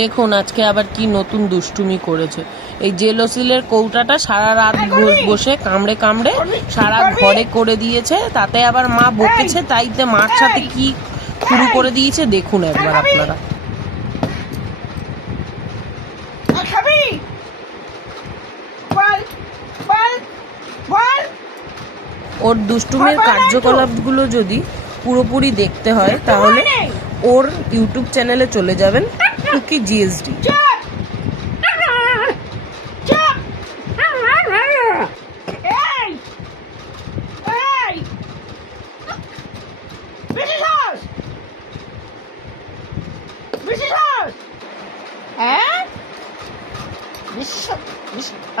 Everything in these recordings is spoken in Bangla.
দেখুন আজকে আবার কি নতুন দুষ্টুমি করেছে। এই জেলোসিলের কৌটাটা সারা রাত বসে কামড়ে কামড়ে সারা ঘরে করে দিয়েছে, তাতে আবার মা বকেছে, তাইতে মার সাথে কি শুরু করে দিয়েছে দেখুন একবার আপনারা। ওর দুষ্টুমির কার্যকলাপগুলো যদি পুরোপুরি দেখতে হয় তাহলে ওর ইউটিউব চ্যানেলে চলে যাবেন, কুকি জিএসডি।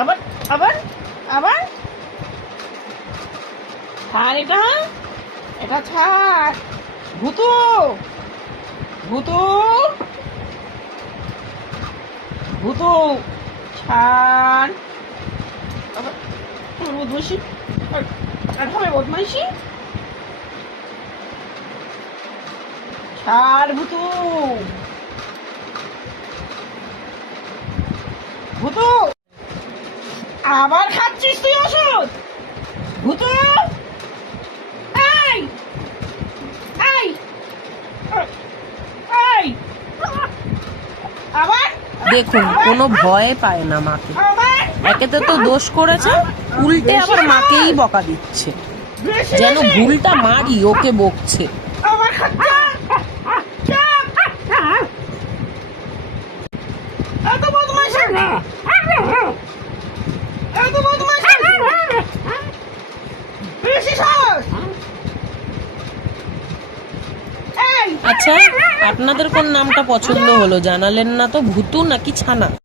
আবার আবার আবার ছাড়, এটা ছাড়। ভূতু ভূতু ভূতু ছাড়। বদমাইশি আর হবে, বদমাইশি ছাড়। ভূতু ভূতু আবার খাচ্ছিস তুই ওষুধ? ভূতু দেখুন কোনো ভয় পায় না মাকে। একেতে তো দোষ করেছে, উল্টে আবার মাকেই বকা দিচ্ছে, যেন ভুলটা মারই ওকে বকছে। আচ্ছা, আপনাদের কোন নামটা পছন্দ হলো জানালেন না তো, ভূতু নাকি ছানা?